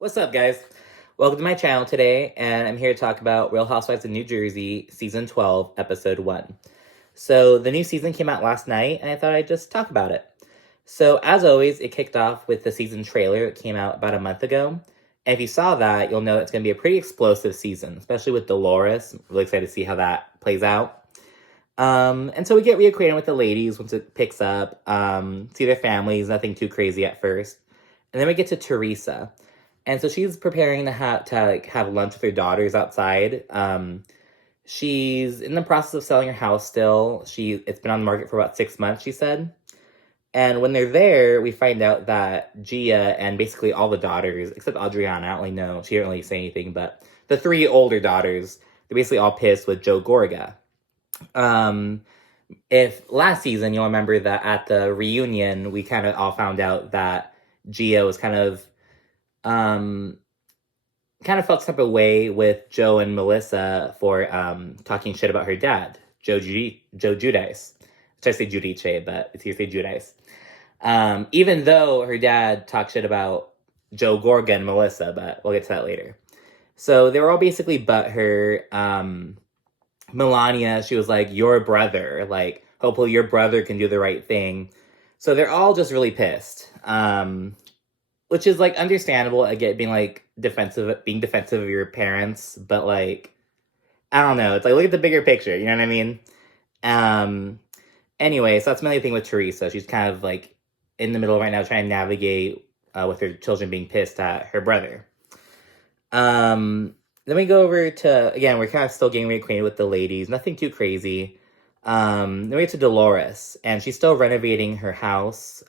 What's up, guys? Welcome to my channel today, and I'm here to talk about Real Housewives of New Jersey, Season 12, Episode 1. So, the new season came out last night, and I thought I'd just talk about it. So, as always, it kicked off with the season trailer. It came out about a month ago. And if you saw that, you'll know it's going to be a pretty explosive season, especially with Dolores. I'm really excited to see how that plays out. And so we get reacquainted with the ladies once it picks up, see their families, nothing too crazy at first. And then we get to Teresa. And so she's preparing to have lunch with her daughters outside. She's in the process of selling her house still. It's been on the market for about 6 months, she said. And when they're there, we find out that Gia and basically all the daughters, except Adriana, I don't really know, she didn't really say anything, but the three older daughters, they're basically all pissed with Joe Gorga. Um, if last season you'll remember that at the reunion, we kind of all found out that Gia was um felt some type of way with Joe and Melissa for talking shit about her dad, Joe Judice. I say Judice, but it's usually Judice. Even though her dad talked shit about Joe Gorga and Melissa, but we'll get to that later. So they were all basically butthurt. Melania, she was like, your brother, like, hopefully your brother can do the right thing. So they're all just really pissed. Which is like understandable, again, being defensive of your parents, but like, I don't know. It's like, look at the bigger picture, you know what I mean? Anyway, so that's my only thing with Teresa. She's kind of like in the middle right now trying to navigate with her children being pissed at her brother. Then we go over to, again, we're kind of still getting reacquainted with the ladies. Nothing too crazy. Then we get to Dolores, and she's still renovating her house.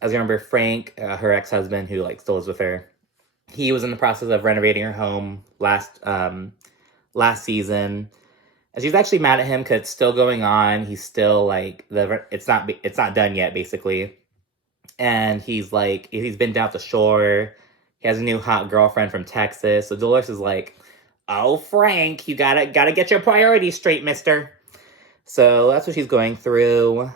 As you remember, Frank, her ex-husband, who like still lives with her, he was in the process of renovating her home last season, and she's actually mad at him because it's still going on. He's still like it's not done yet, basically. And he's been down at the shore. He has a new hot girlfriend from Texas. So Dolores is like, "Oh, Frank, you gotta get your priorities straight, mister." So that's what she's going through.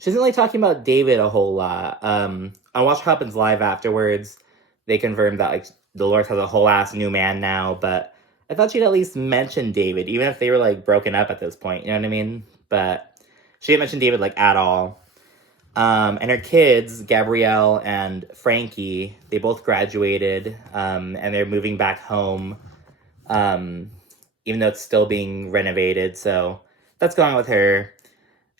She isn't really talking about David a whole lot. On Watch What Happens Live afterwards, they confirmed that like Dolores has a whole ass new man now, but I thought she'd at least mention David, even if they were like broken up at this point, you know what I mean? But she didn't mention David like at all. And her kids, Gabrielle and Frankie, they both graduated, and they're moving back home, even though it's still being renovated. So that's going on with her.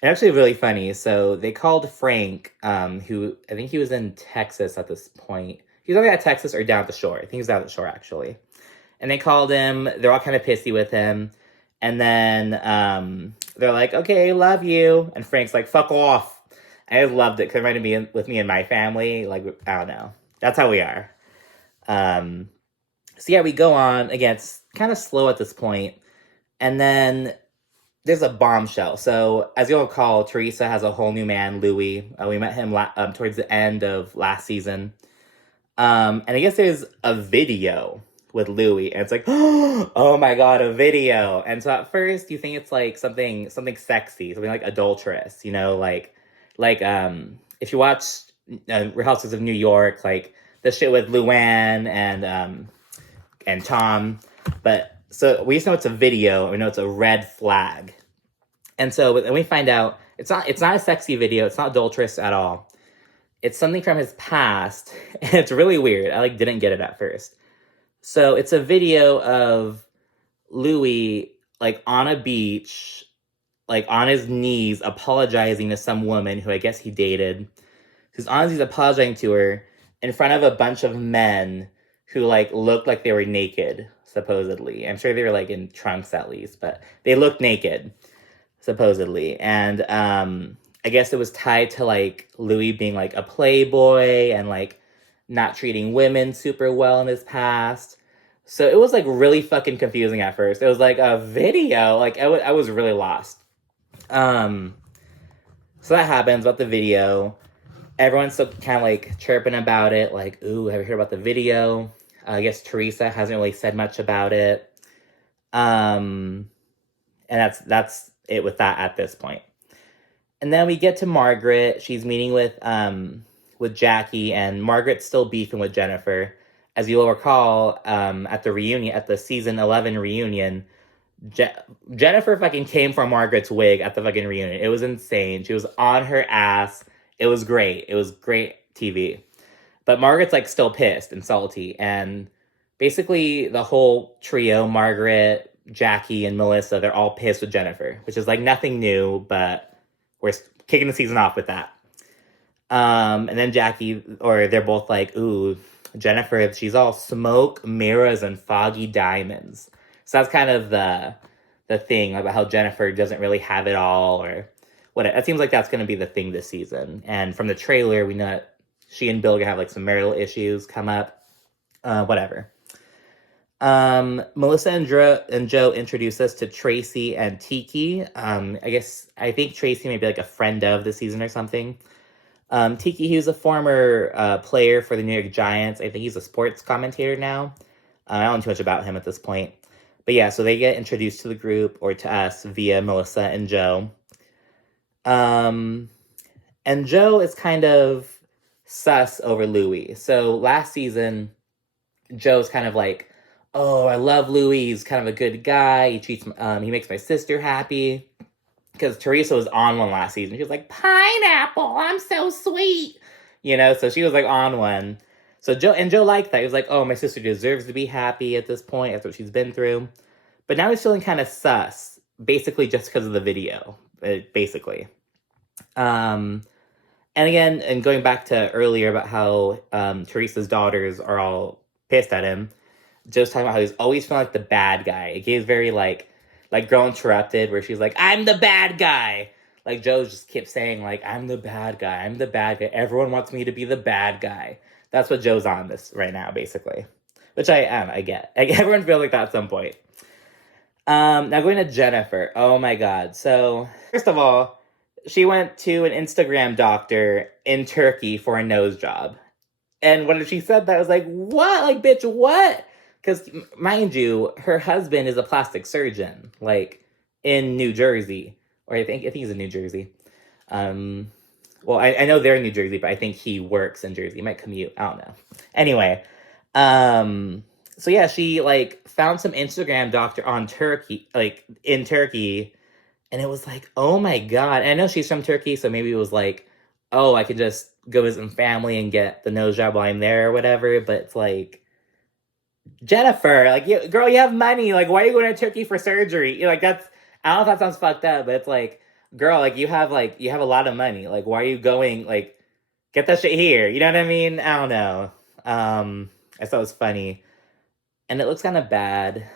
And actually really funny. So they called Frank, who I think he was in Texas at this point. He was either at Texas or down at the shore. I think he was down at the shore, actually. And they called him. They're all kind of pissy with him. And then they're like, okay, love you. And Frank's like, fuck off. I just loved it because it reminded me with me and my family. Like, I don't know. That's how we are. So yeah, we go on. Again, it's kind of slow at this point. And then there's a bombshell. So as you'll recall, Teresa has a whole new man, Louis. We met him towards the end of last season. And I guess there's a video with Louis, and it's like, oh my god, a video. And so at first you think it's like something sexy, something like adulterous, you know, like if you watch Real Housewives of New York, like the shit with Luann and Tom. But so we just know it's a video. We know it's a red flag. And so and we find out it's not a sexy video. It's not adulterous at all. It's something from his past, and it's really weird. I didn't get it at first. So it's a video of Louis on a beach, on his knees, apologizing to some woman who I guess he dated. He's apologizing to her in front of a bunch of men who looked like they were naked, supposedly. I'm sure they were in trunks at least, but they looked naked, supposedly. And I guess it was tied to Louis being a playboy and not treating women super well in his past. So it was really fucking confusing at first. It was a video. I was really lost. So that happens about the video. Everyone's still kind of chirping about it, ooh, have you heard about the video? I guess Teresa hasn't really said much about it. And that's it with that at this point. And then we get to Margaret. She's meeting with with Jackie, and Margaret's still beefing with Jennifer. As you'll recall, at the reunion, at the season 11 reunion, Je- Jennifer fucking came for Margaret's wig at the fucking reunion. It was insane. She was on her ass. It was great. It was great TV. But Margaret's like still pissed and salty. And basically, the whole trio, Margaret, Jackie, and Melissa, they're all pissed with Jennifer, which is like nothing new, but we're kicking the season off with that. And then Jackie, or they're both like, ooh, Jennifer, she's all smoke, mirrors, and foggy diamonds. So that's kind of the thing about how Jennifer doesn't really have it all, or what. It seems like that's going to be the thing this season. And from the trailer, we know that she and Bill have like some marital issues come up. Whatever. Melissa and Joe introduce us to Tracy and Tiki. I think Tracy may be like a friend of the season or something. Tiki, he was a former player for the New York Giants. I think he's a sports commentator now. I don't know too much about him at this point. But yeah, so they get introduced to the group, or to us, via Melissa and Joe. And Joe is kind of sus over Louis. So last season, Joe's kind of like, oh, I love Louis. He's kind of a good guy. He makes my sister happy. Because Teresa was on one last season. She was like, pineapple, I'm so sweet. So she was like on one. So Joe liked that. He was like, oh, my sister deserves to be happy at this point after what she's been through. But now he's feeling kind of sus, basically just because of the video, basically. And again, and going back to earlier about how Teresa's daughters are all pissed at him, Joe's talking about how he's always feeling like the bad guy. It gave very like Girl Interrupted, where she's like, I'm the bad guy. Like, Joe just kept saying, like, I'm the bad guy. I'm the bad guy. Everyone wants me to be the bad guy. That's what Joe's on this right now, basically. Which I am, I get. Everyone feels like that at some point. Now going to Jennifer. Oh my God. So, first of all, she went to an Instagram doctor in Turkey for a nose job. And when she said that, I was like, what? Like, bitch, what? Because, mind you, her husband is a plastic surgeon, like, in New Jersey. Or I think he's in New Jersey. Well, I know they're in New Jersey, but I think he works in Jersey. He might commute. I don't know. Anyway, so yeah, she, like, found some Instagram doctor on Turkey, like, in Turkey. And it was like, oh my God. And I know she's from Turkey, so maybe it was like, oh, I could just go visit some family and get the nose job while I'm there or whatever. But it's like, Jennifer, like, girl, you have money. Like, why are you going to Turkey for surgery? Like, I don't know if that sounds fucked up, but it's like, girl, like, you have a lot of money. Like, why are you going, like, get that shit here? You know what I mean? I don't know. I thought it was funny. And it looks kind of bad.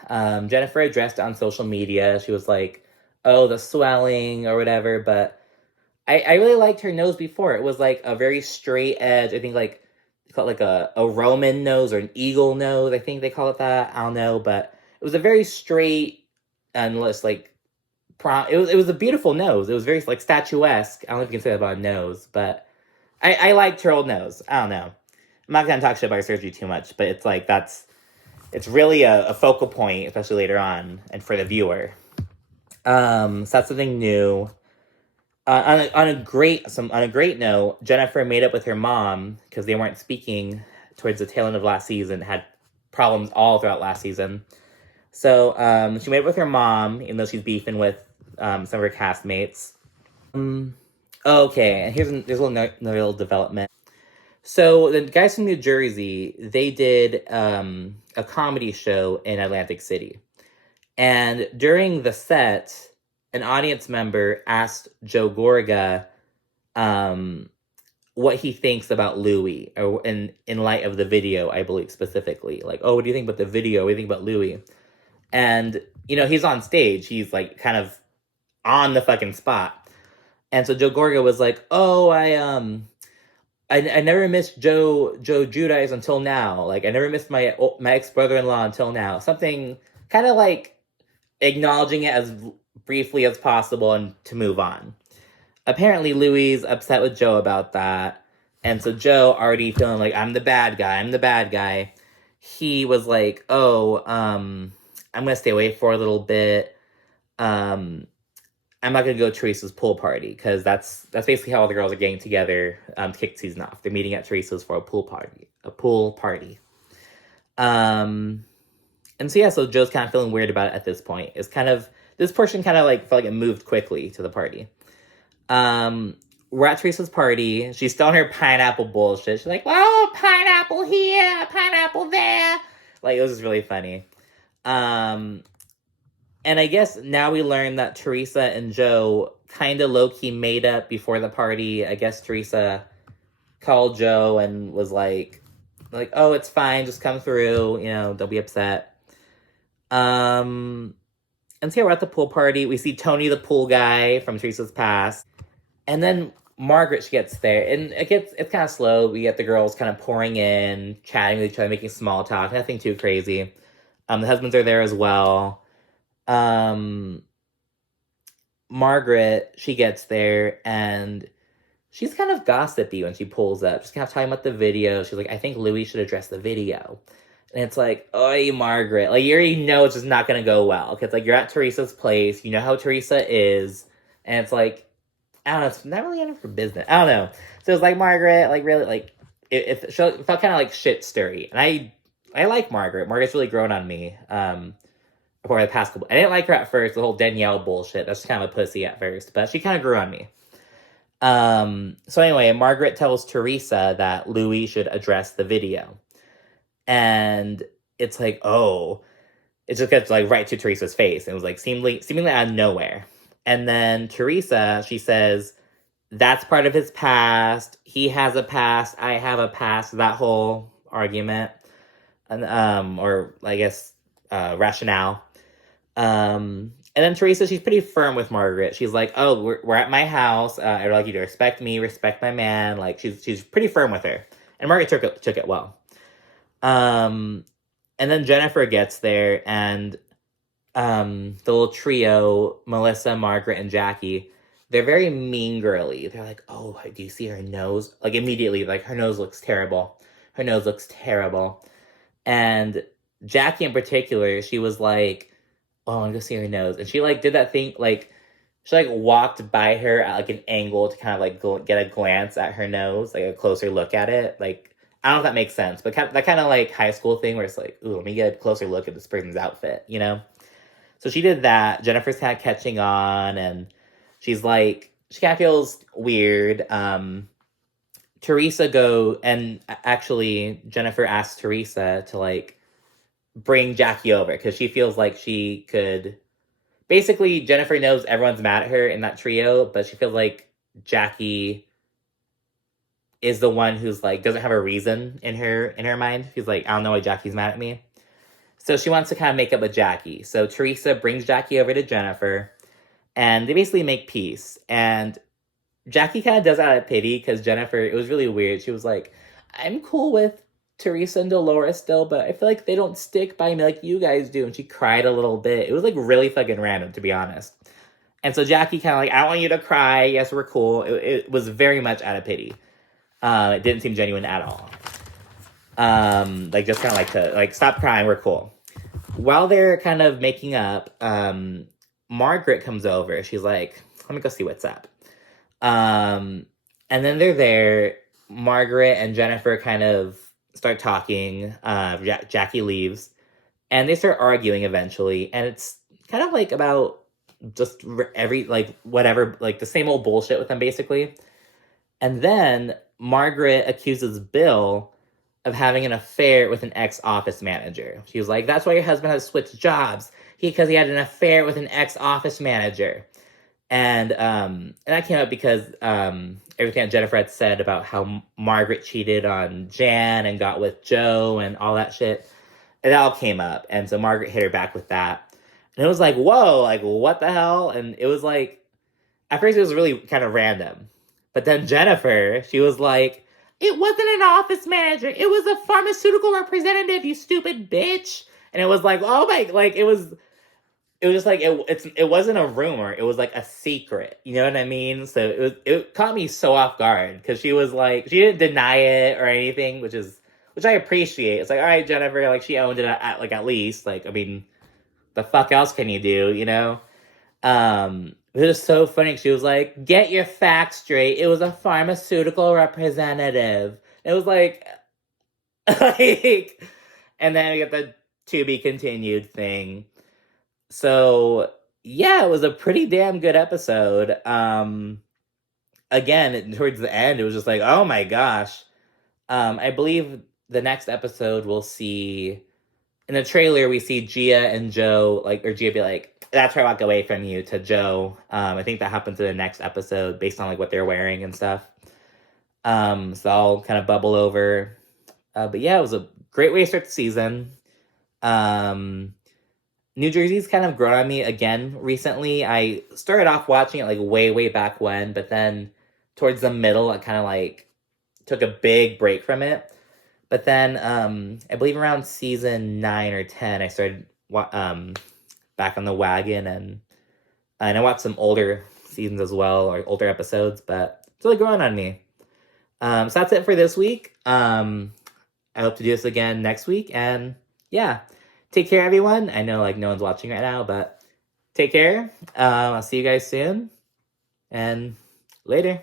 Jennifer addressed it on social media. She was like, oh, the swelling or whatever. But I really liked her nose before. It was like a very straight edge. I think like they call it like a Roman nose or an eagle nose. I think they call it that. I don't know, but it was a very straight and less like it was a beautiful nose. It was very like statuesque. I don't know if you can say that about a nose, but I liked her old nose. I don't know. I'm not gonna talk shit about her surgery too much, but it's like it's really a focal point, especially later on, and for the viewer. So that's something new. On a great note, Jennifer made up with her mom because they weren't speaking towards the tail end of last season. Had problems all throughout last season. So she made up with her mom, even though she's beefing with some of her castmates. Okay, and there's a little development. So the guys from New Jersey, they did a comedy show in Atlantic City. And during the set, an audience member asked Joe Gorga what he thinks about Louis, or in light of the video, I believe, specifically. Like, oh, what do you think about the video? What do you think about Louis? And, he's on stage. He's, like, kind of on the fucking spot. And so Joe Gorga was like, oh, I never missed Joe Giudice until now. Like, I never missed my ex-brother-in-law until now. Something kind of like acknowledging it as briefly as possible and to move on. Apparently, Louis upset with Joe about that. And so Joe, already feeling like, I'm the bad guy. He was like, oh, I'm going to stay away for a little bit. I'm not gonna go to Teresa's pool party, because that's basically how all the girls are getting together to kick the season off. They're meeting at Teresa's for a pool party. Um, and so yeah, so Joe's kind of feeling weird about it at this point. It's kind of this portion kind of like felt like it moved quickly to the party. Um, we're at Teresa's party. She's still on her pineapple bullshit. She's like, "Oh, pineapple here, pineapple there." Like, it was just really funny. Um, and I guess now we learn that Teresa and Joe kind of low key made up before the party. I guess Teresa called Joe and was like, "Oh, it's fine, just come through. Don't be upset." Um, and so yeah, we're at the pool party. We see Tony, the pool guy from Teresa's past, and then Margaret, she gets there, and it's kind of slow. We get the girls kind of pouring in, chatting with each other, making small talk, nothing too crazy. The husbands are there as well. Um, Margaret, she gets there, and she's kind of gossipy when she pulls up. She's kind of talking about the video. She's like, "I think Louis should address the video." And it's like, "Oi, Margaret." Like, you already know it's just not going to go well. Because, like, you're at Teresa's place. You know how Teresa is. And it's like, I don't know. It's not really any of her business. I don't know. So it's like, Margaret, like, really, like, it felt kind of like shit stirry. And I like Margaret. Margaret's really grown on me. For the past couple. I didn't like her at first, the whole Danielle bullshit. That's kind of a pussy at first. But she kind of grew on me. So anyway, Margaret tells Teresa that Louis should address the video. And it's like, oh, it just gets like right to Teresa's face. And it was like seemingly out of nowhere. And then Teresa, she says, that's part of his past. He has a past. I have a past. That whole argument. And, or I guess, rationale. And then Teresa, she's pretty firm with Margaret. She's like, "Oh, we're at my house. I'd like you to respect me, respect my man." Like, she's pretty firm with her. And Margaret took it well. And then Jennifer gets there, and the little trio, Melissa, Margaret, and Jackie, they're very mean girly. They're like, "Oh, do you see her nose?" Like, immediately, like, her nose looks terrible. Her nose looks terrible. And Jackie in particular, she was like, "Oh, I want to go see her nose." And she, like, did that thing, like, she, like, walked by her at, like, an angle to kind of, like, get a glance at her nose, like, a closer look at it. Like, I don't know if that makes sense, but that kind of, like, high school thing where it's like, "Ooh, let me get a closer look at this person's outfit," you know? So she did that. Jennifer's kind of catching on, and she's like, she kind of feels weird. Actually, Jennifer asked Teresa to, like, bring Jackie over, because she feels like she could. Basically, Jennifer knows everyone's mad at her in that trio, but she feels like Jackie is the one who's like doesn't have a reason in her mind. She's like, "I don't know why Jackie's mad at me." So she wants to kind of make up with Jackie. So Teresa brings Jackie over to Jennifer, and they basically make peace. And Jackie kind of does it out of pity, because Jennifer, it was really weird. She was like, "I'm cool with Teresa and Dolores still, but I feel like they don't stick by me like you guys do." And she cried a little bit. It was like really fucking random, to be honest. And so Jackie kind of like, "I don't want you to cry. Yes, we're cool." It was very much out of pity. It didn't seem genuine at all. Like, just kind of like to like, "Stop crying. We're cool." While they're kind of making up, Margaret comes over. She's like, "Let me go see what's up." And then they're there. Margaret and Jennifer kind of start talking. Jackie leaves, and they start arguing eventually. And it's kind of like about just whatever, like the same old bullshit with them, basically. And then Margaret accuses Bill of having an affair with an ex-office manager. She was like, "That's why your husband has switched jobs. Because he had an affair with an ex-office manager." And that came up because everything that Jennifer had said about how Margaret cheated on Jan and got with Joe and all that shit, it all came up. And so Margaret hit her back with that. And it was like, whoa, like, what the hell? And it was like, at first it was really kind of random. But then Jennifer, she was like, "It wasn't an office manager. It was a pharmaceutical representative, you stupid bitch." And it was like, oh my, like, it was just like, it wasn't a rumor. It was like a secret. You know what I mean? So it caught me so off guard, because she was like, she didn't deny it or anything, which I appreciate. It's like, all right, Jennifer, like, she owned it at least. Like, I mean, the fuck else can you do, you know? It was so funny. She was like, "Get your facts straight. It was a pharmaceutical representative." It was like, like, and then we got the to be continued thing. So yeah, it was a pretty damn good episode. Again, towards the end, it was just like, oh my gosh. I believe the next episode we'll see in the trailer we see Gia and Joe, like, or Gia be like, "That's where I walk away from you," to Joe. I think that happens in the next episode based on like what they're wearing and stuff. So I'll kind of bubble over. But yeah, it was a great way to start the season. Um, New Jersey's kind of grown on me again recently. I started off watching it like way, way back when, but then towards the middle, I kind of like took a big break from it. But then I believe around season 9 or 10, I started back on the wagon, and I watched some older seasons as well, or older episodes, but it's really growing on me. So that's it for this week. I hope to do this again next week, and yeah, take care, everyone. I know like no one's watching right now, but take care. I'll see you guys soon, and later.